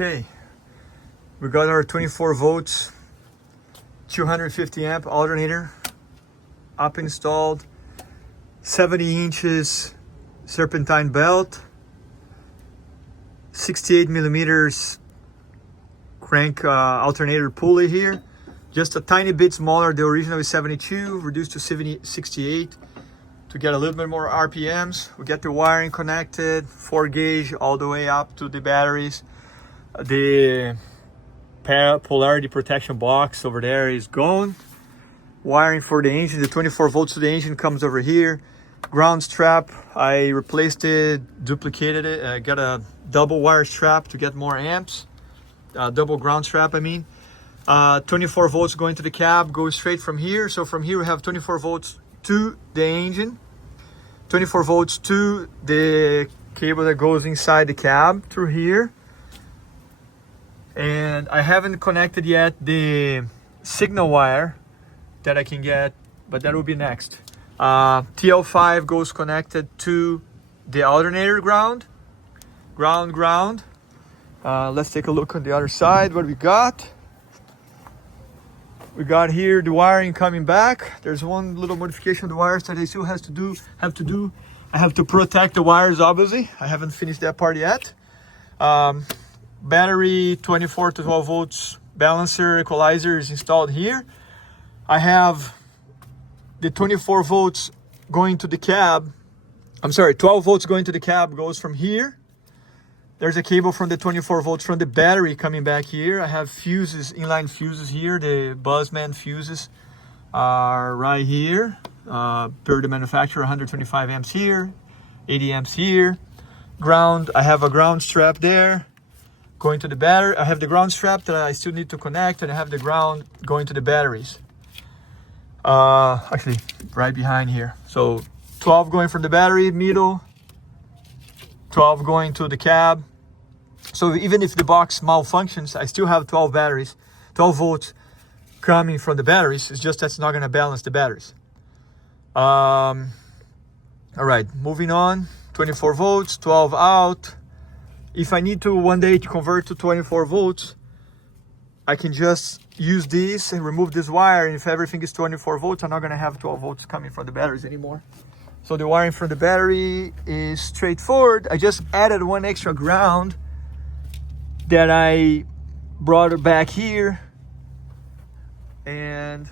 Okay, we got our 24 volts, 250 amp alternator up installed, 70 inches serpentine belt, 68 millimeters crank alternator pulley here, just a tiny bit smaller. The original is 72, reduced to 68 to get a little bit more RPMs. We get the wiring connected, 4 gauge all the way up to the batteries. The polarity protection box over there is gone. Wiring for the engine, the 24 volts to the engine comes over here. Ground strap, I replaced it, duplicated it. I got a double wire strap to get more amps. Double ground strap, I mean. 24 volts going to the cab, goes straight from here. So from here we have 24 volts to the engine, 24 volts to the cable that goes inside the cab through here. And I haven't connected yet the signal wire that I can get, but that will be next. TL5 goes connected to the alternator ground. Let's take a look on the other side. What we got? We got here the wiring coming back. There's one little modification of the wires that I still have to do. I have to protect the wires, obviously. I haven't finished that part yet. Battery 24 to 12 volts balancer equalizer is installed here. I have the 24 volts going to the cab. 12 volts going to the cab goes from here. There's a cable from the 24 volts from the battery coming back here. I have fuses, inline fuses here. The Bussman fuses are right here. Per the manufacturer, 125 amps here, 80 amps here. Ground, I have a ground strap there going to the battery. I have the ground strap that I still need to connect, and I have the ground going to the batteries. Actually, right behind here. So 12 going from the battery, middle, 12 going to the cab. So even if the box malfunctions, I still have 12 batteries, 12 volts coming from the batteries. It's just that's not going to balance the batteries. All right, moving on. 24 volts, 12 out. If I need to one day to convert to 24 volts, I can just use this and remove this wire. And if everything is 24 volts, I'm not going to have 12 volts coming from the batteries anymore. So the wiring for the battery is straightforward. I just added one extra ground that I brought it back here. And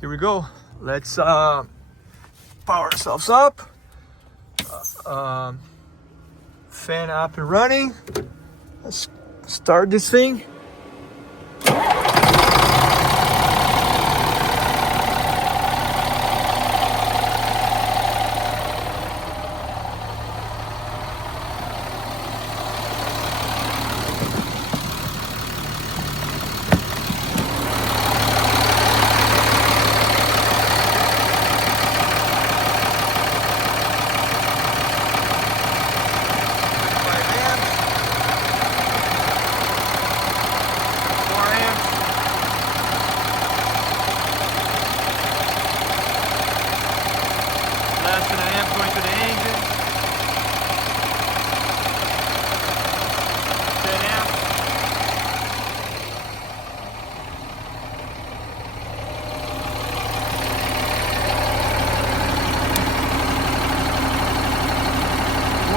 here we go. Let's power ourselves up. Fan up and running. Let's start this thing.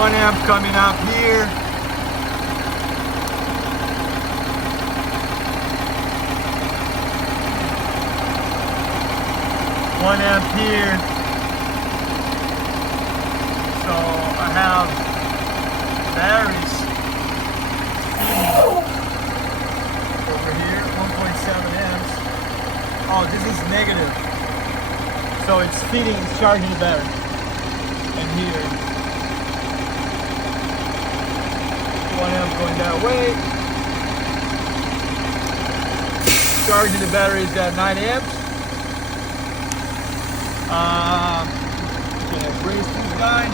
1 amp coming up here. One amp here. So I have batteries over here, 1.7 amps. Oh, this is negative. So it's feeding, it's charging the battery. And here, 1 amp going that way. Charging the battery is at 9 amps. Okay, brace this guy.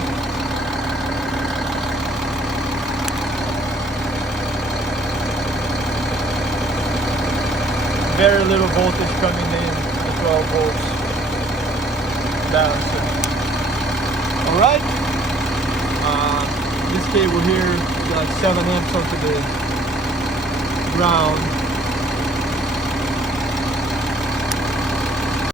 Very little voltage coming in at 12 volts balancer. Alright. This cable here is like 7 amps onto the round